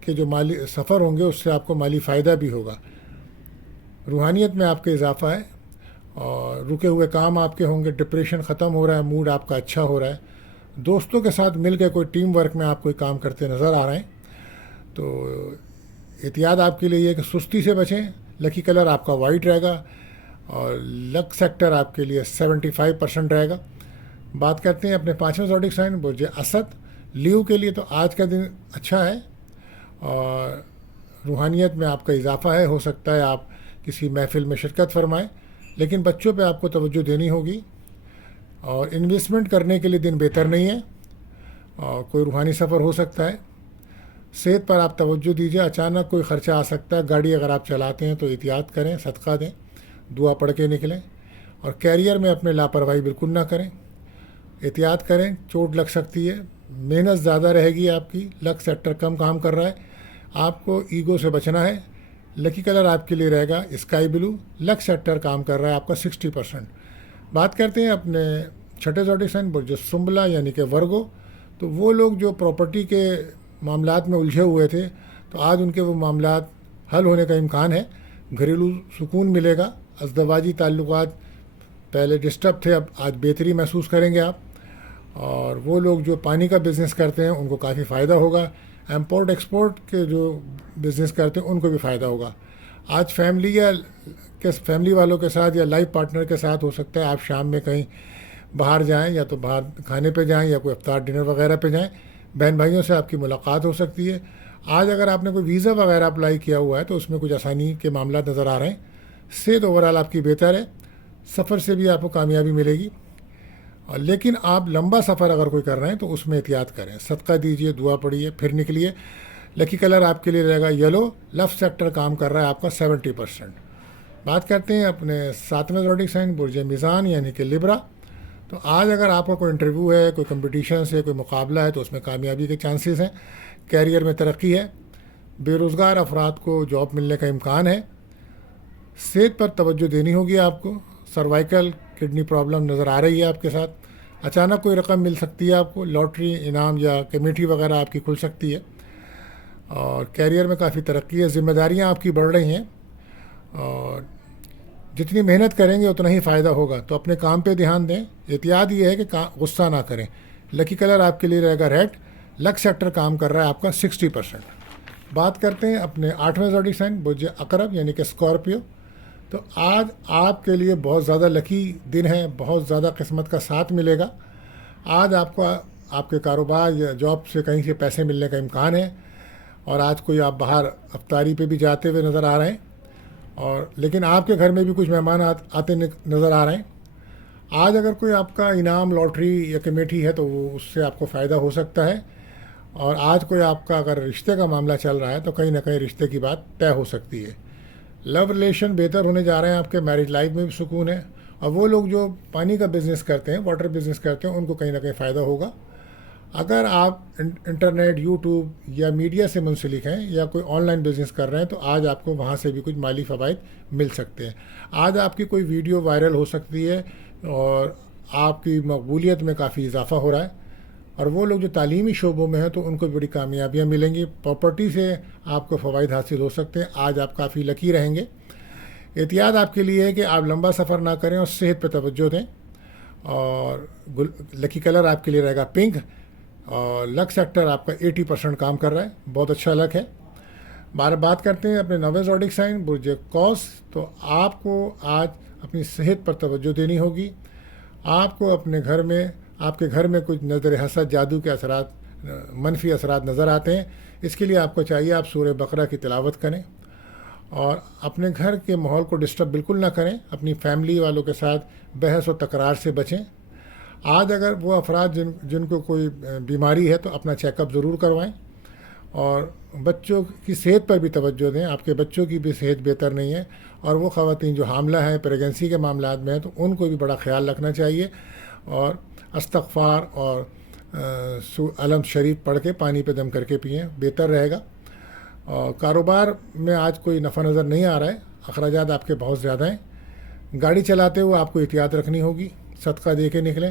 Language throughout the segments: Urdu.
کے جو مالی سفر ہوں گے اس سے آپ کو مالی فائدہ بھی ہوگا. روحانیت میں آپ کا اضافہ ہے اور رکے ہوئے کام آپ کے ہوں گے. ڈپریشن ختم ہو رہا ہے, موڈ آپ کا اچھا ہو رہا ہے. دوستوں کے ساتھ مل کے کوئی ٹیم ورک میں آپ کوئی کام کرتے نظر آ رہے ہیں. تو احتیاط آپ کے لیے یہ کہ سستی سے بچیں. لکی کلر آپ کا وائٹ رہے گا اور لک سیکٹر آپ کے لیے 75% رہے گا. بات کرتے ہیں اپنے 5ویں زوڈک سائن برج اسد. لیو کے لیے تو آج کا دن اچھا ہے اور روحانیت میں آپ کا اضافہ ہے. ہو سکتا ہے آپ کسی محفل میں شرکت فرمائیں, لیکن بچوں پہ آپ کو توجہ دینی ہوگی. اور انویسٹمنٹ کرنے کے لیے دن بہتر نہیں ہے اور کوئی روحانی سفر ہو سکتا ہے. صحت پر آپ توجہ دیجیے, اچانک کوئی خرچہ آ سکتا ہے. گاڑی اگر آپ چلاتے ہیں تو احتیاط کریں, صدقہ دیں, دعا پڑھ کے نکلیں. اور کیریئر میں اپنے لاپرواہی بالکل نہ کریں, احتیاط کریں, چوٹ لگ سکتی ہے. محنت زیادہ رہے گی آپ کی. لک سیکٹر کم کام کر رہا ہے, آپ کو ایگو سے بچنا ہے. لکی کلر آپ کے لیے رہے گا اسکائی بلو. لک سیکٹر کام کر رہا ہے آپ کا 60%. بات کرتے ہیں اپنے 6ٹھے زوڈک سائن برج سنبلا یعنی کہ ورگو. تو وہ لوگ جو پراپرٹی کے معاملات میں الجھے ہوئے تھے تو آج ان کے وہ معاملات حل ہونے کا امکان ہے. گھریلو سکون ملے گا. ازدواجی تعلقات پہلے ڈسٹرب تھے, اب آج بہتری محسوس کریں گے آپ. اور وہ لوگ جو پانی کا بزنس کرتے ہیں ان کو کافی فائدہ ہوگا. امپورٹ ایکسپورٹ کے جو بزنس کرتے ہیں ان کو بھی فائدہ ہوگا. آج فیملی والوں کے ساتھ یا لائف پارٹنر کے ساتھ ہو سکتا ہے آپ شام میں کہیں باہر جائیں, یا تو باہر کھانے پہ جائیں یا کوئی افطار ڈنر وغیرہ پہ جائیں. بہن بھائیوں سے آپ کی ملاقات ہو سکتی ہے. آج اگر آپ نے کوئی ویزا وغیرہ اپلائی کیا ہوا ہے تو اس میں کچھ آسانی کے معاملات نظر آ رہے ہیں. صحت اوورال آپ کی بہتر ہے. سفر سے بھی آپ کو کامیابی ملے گی. لیکن آپ لمبا سفر اگر کوئی کر رہے ہیں تو اس میں احتیاط کریں. صدقہ دیجیے, دعا پڑھیے, پھر نکلیے. لکی کلر آپ کے لیے رہے گا یلو. لف سیکٹر کام کر رہا ہے آپ کا 70%. بات کرتے ہیں اپنے 7ویں زوڈک سائن برج میزان یعنی کہ لبرا. تو آج اگر آپ کا کوئی انٹرویو ہے, کوئی کمپٹیشن ہے, کوئی مقابلہ ہے تو اس میں کامیابی کے چانسز ہیں. کیریئر میں ترقی ہے. بے روزگار افراد کو جاب ملنے کا امکان ہے. صحت پر توجہ دینی ہوگی آپ کو. سروائیکل کڈنی پرابلم نظر آ رہی ہے آپ کے ساتھ. اچانک کوئی رقم مل سکتی ہے آپ کو. لاٹری انعام یا کمیٹی وغیرہ آپ کی کھل سکتی ہے. اور کیریئر میں کافی ترقی ہے. ذمہ داریاں آپ کی بڑھ رہی ہیں اور جتنی محنت کریں گے اتنا ہی فائدہ ہوگا. تو اپنے کام پہ دھیان دیں. احتیاط یہ ہے کہ غصہ نہ کریں. لکی کلر آپ کے لیے رہے گا ریڈ. لک سیکٹر کام کر رہا ہے آپ کا 60%. بات کرتے ہیں اپنے 8ویں زوڈک سائن برج عقرب یعنی کہ اسکارپیو. تو آج آپ کے لیے بہت زیادہ لکی دن ہے. بہت زیادہ قسمت کا ساتھ ملے گا. آج آپ کے کاروبار یا جاب سے کہیں سے پیسے ملنے کا امکان ہے. اور آج کوئی آپ باہر افطاری پہ بھی جاتے ہوئے نظر آ رہے ہیں. اور لیکن آپ کے گھر میں بھی کچھ مہمان آتے نظر آ رہے ہیں. آج اگر کوئی آپ کا انعام لاٹری یا کمیٹی ہے تو وہ اس سے آپ کو فائدہ ہو سکتا ہے. اور آج کوئی آپ کا اگر رشتے کا معاملہ چل رہا ہے تو کہیں نہ کہیں رشتے کی بات طے ہو سکتی ہے. لو ریلیشن بہتر ہونے جا رہے ہیں آپ کے. میرج لائف میں بھی سکون ہے. اور وہ لوگ جو پانی کا بزنس کرتے ہیں, واٹر بزنس کرتے ہیں, ان کو کہیں نہ کہیں فائدہ ہوگا. اگر آپ انٹرنیٹ, یوٹیوب یا میڈیا سے منسلک ہیں یا کوئی آن لائن بزنس کر رہے ہیں تو آج آپ کو وہاں سے بھی کچھ مالی فوائد مل سکتے ہیں. آج آپ کی کوئی ویڈیو وائرل ہو سکتی ہے اور آپ کی مقبولیت میں کافی اضافہ ہو رہا ہے. اور وہ لوگ جو تعلیمی شعبوں میں ہیں تو ان کو بڑی کامیابیاں ملیں گی. پراپرٹی سے آپ کو فوائد حاصل ہو سکتے ہیں. آج آپ کافی لکی رہیں گے. احتیاط آپ کے لیے ہے کہ آپ لمبا سفر نہ کریں اور صحت پہ توجہ دیں. اور لکی کلر آپ کے لیے رہے گا پنک. اور لک سیکٹر آپ کا 80% کام کر رہا ہے. بہت اچھا لک ہے. بات کرتے ہیں اپنے 9ویں زوڈک سائن برج قوس. تو آپ کو آج اپنی صحت پر توجہ دینی ہوگی. آپ کو اپنے آپ کے گھر میں کچھ نظر حسد, جادو کے اثرات, منفی اثرات نظر آتے ہیں. اس کے لیے آپ کو چاہیے آپ سورہ بقرہ کی تلاوت کریں اور اپنے گھر کے ماحول کو ڈسٹرب بالکل نہ کریں. اپنی فیملی والوں کے ساتھ بحث و تکرار سے بچیں. آج اگر وہ افراد جن کو کوئی بیماری ہے تو اپنا چیک اپ ضرور کروائیں. اور بچوں کی صحت پر بھی توجہ دیں. آپ کے بچوں کی بھی صحت بہتر نہیں ہے. اور وہ خواتین جو حاملہ ہیں, پریگنسی کے معاملات میں ہیں, تو ان کو بھی بڑا خیال رکھنا چاہیے. اور استغفار اور علم شریف پڑھ کے پانی پہ دم کر کے پئیں, بہتر رہے گا. اور کاروبار میں آج کوئی نفع نظر نہیں آ رہا ہے. اخراجات آپ کے بہت زیادہ ہیں. گاڑی چلاتے ہوئے آپ کو احتیاط رکھنی ہوگی. صدقہ دے کے نکلیں.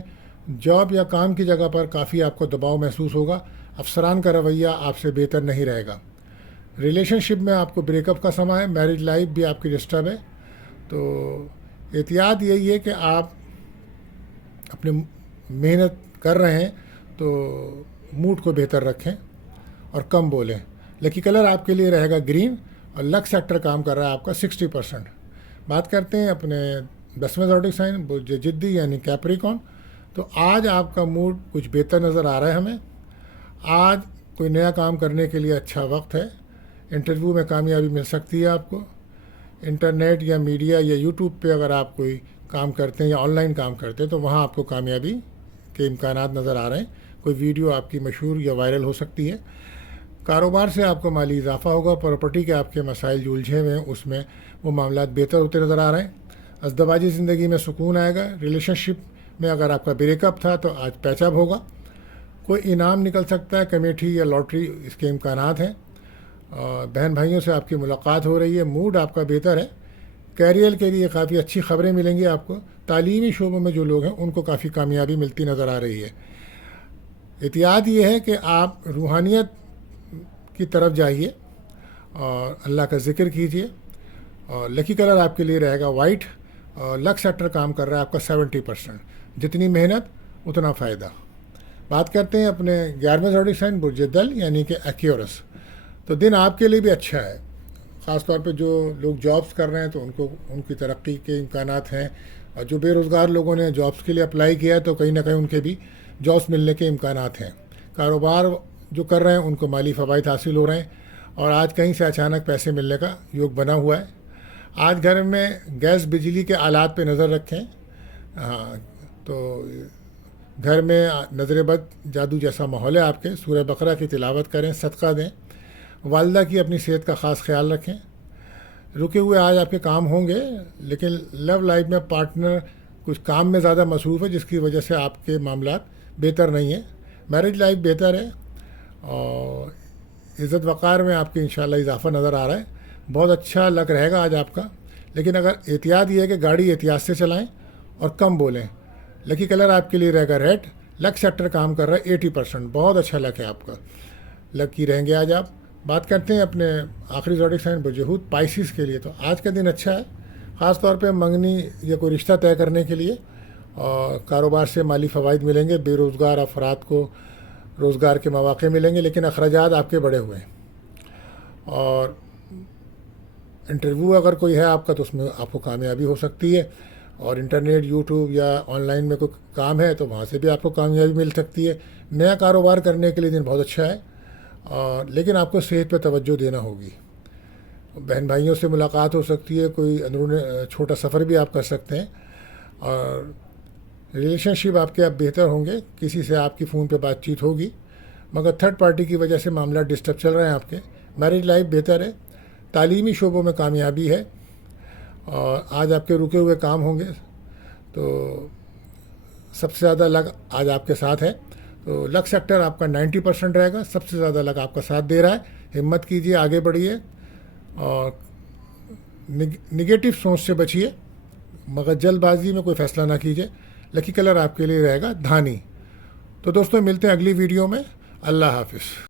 جاب یا کام کی جگہ پر کافی آپ کو دباؤ محسوس ہوگا. افسران کا رویہ آپ سے بہتر نہیں رہے گا. ریلیشن شپ میں آپ کو بریک اپ کا سما ہے، میرج لائف بھی آپ کی ڈسٹرب ہے، تو احتیاط یہی ہے کہ آپ اپنے محنت کر رہے ہیں تو موڈ کو بہتر رکھیں اور کم بولیں۔ لکی کلر آپ کے لیے رہے گا گرین، اور لک سیکٹر کام کر رہا ہے آپ کا 60%۔ بات کرتے ہیں اپنے 10ویں زوڈک سائن برج جدی یعنی کیپریکون۔ تو آج آپ کا موڈ کچھ بہتر نظر آ رہا ہے ہمیں۔ آج کوئی نیا کام کرنے کے لیے اچھا وقت ہے، انٹرویو میں کامیابی مل سکتی ہے آپ کو۔ انٹرنیٹ یا میڈیا یا یوٹیوب پہ اگر آپ کوئی کام کرتے ہیں یا آن لائن کام کرتے ہیں تو وہاں آپ کو کامیابی کے امکانات نظر آ رہے ہیں، کوئی ویڈیو آپ کی مشہور یا وائرل ہو سکتی ہے۔ کاروبار سے آپ کو مالی اضافہ ہوگا، پراپرٹی کے آپ کے مسائل جو الجھے ہوئے ہیں اس میں وہ معاملات بہتر ہوتے نظر آ رہے ہیں۔ ازدواجی زندگی میں سکون آئے گا۔ ریلیشن شپ میں اگر آپ کا بریک اپ تھا تو آج پیچ اپ ہوگا۔ کوئی انعام نکل سکتا ہے، کمیٹی یا لاٹری اس کے امکانات ہیں۔ بہن بھائیوں سے آپ کی ملاقات ہو رہی ہے، موڈ آپ کا بہتر ہے۔ کیریئر کے لیے کافی اچھی خبریں ملیں گی آپ کو۔ تعلیمی شعبوں میں جو لوگ ہیں ان کو کافی کامیابی ملتی نظر آ رہی ہے۔ احتیاط یہ ہے کہ آپ روحانیت کی طرف جائیے اور اللہ کا ذکر کیجیے۔ اور لکی کلر آپ کے لیے رہے گا وائٹ، اور لک سیکٹر کام کر رہا ہے آپ کا 70%۔ جتنی محنت اتنا فائدہ۔ بات کرتے ہیں اپنے 11ویں زوڈک سائن برج دل یعنی کہ ایکیورس۔ تو دن آپ کے لیے بھی اچھا ہے، خاص طور پہ جو لوگ جابس کر رہے ہیں تو ان کی ترقی کے امکانات ہیں، اور جو بے روزگار لوگوں نے جابس کے لیے اپلائی کیا ہے تو کہیں نہ کہیں ان کے بھی جابس ملنے کے امکانات ہیں۔ کاروبار جو کر رہے ہیں ان کو مالی فوائد حاصل ہو رہے ہیں، اور آج کہیں سے اچانک پیسے ملنے کا یوگ بنا ہوا ہے۔ آج گھر میں گیس بجلی کے آلات پہ نظر رکھیں، تو گھر میں نظر بد جادو جیسا ماحول ہے آپ کے۔ سورہ بقرہ کی تلاوت کریں، صدقہ دیں، والدہ کی اپنی صحت کا خاص خیال رکھیں۔ رکے ہوئے آج آپ کے کام ہوں گے، لیکن لو لائف میں پارٹنر کچھ کام میں زیادہ مصروف ہے جس کی وجہ سے آپ کے معاملات بہتر نہیں ہیں۔ میرج لائف بہتر ہے، اور عزت وقار میں آپ کے انشاءاللہ اضافہ نظر آ رہا ہے۔ بہت اچھا لگ رہے گا آج آپ کا، لیکن اگر احتیاط یہ ہے کہ گاڑی احتیاط سے چلائیں اور کم بولیں۔ لکی کلر آپ کے لیے رہے گا ریڈ، لک سیکٹر کام کر رہا ہے 80%۔ بہت اچھا لک ہے آپ کا، لکی رہیں گے آج آپ۔ بات کرتے ہیں اپنے آخری زوڈک سائن برج حوت پائسیس کے لیے۔ تو آج کا دن اچھا ہے، خاص طور پہ منگنی یا کوئی رشتہ طے کرنے کے لیے، اور کاروبار سے مالی فوائد ملیں گے۔ بے روزگار افراد کو روزگار کے مواقع ملیں گے، لیکن اخراجات آپ کے بڑے ہوئے ہیں۔ اور انٹرویو اگر کوئی ہے آپ کا تو اس میں آپ کو کامیابی ہو سکتی ہے، اور انٹرنیٹ یوٹیوب یا آن لائن میں کوئی کام ہے تو وہاں سے بھی آپ کو کامیابی مل سکتی ہے۔ نیا کاروبار کرنے کے لیے دن بہت اچھا ہے، لیکن آپ کو صحت پہ توجہ دینا ہوگی۔ بہن بھائیوں سے ملاقات ہو سکتی ہے، کوئی اندرون چھوٹا سفر بھی آپ کر سکتے ہیں، اور ریلیشن شپ آپ کے اب بہتر ہوں گے۔ کسی سے آپ کی فون پہ بات چیت ہوگی، مگر تھرڈ پارٹی کی وجہ سے معاملہ ڈسٹرب چل رہے ہیں آپ کے۔ میرج لائف بہتر ہے، تعلیمی شعبوں میں کامیابی ہے، اور آج آپ کے رکے ہوئے کام ہوں گے، تو سب سے زیادہ لک آج آپ کے ساتھ ہے۔ تو لک سیکٹر آپ کا 90% رہے گا، سب سے زیادہ لک آپ کا ساتھ دے رہا ہے۔ ہمت کیجیے، آگے بڑھیے، اور نگیٹو سوچ سے بچیے، مگر جلد بازی میں کوئی فیصلہ نہ کیجیے۔ لکی کلر آپ کے لیے رہے گا دھانی۔ تو دوستوں ملتے ہیں اگلی ویڈیو میں۔ اللہ حافظ۔